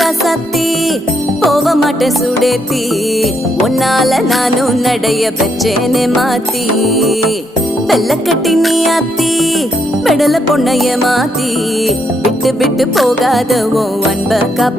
ராசாத்தி போக மாட்டேன் சுடேத்தி உன்னால நானும் நடைய பெற்றேனே மாத்தி வெள்ள கட்டி நீ ஆத்தி பெடல பொண்ணைய மாத்தி விட்டு விட்டு போகாத உன் அன்ப காப்பா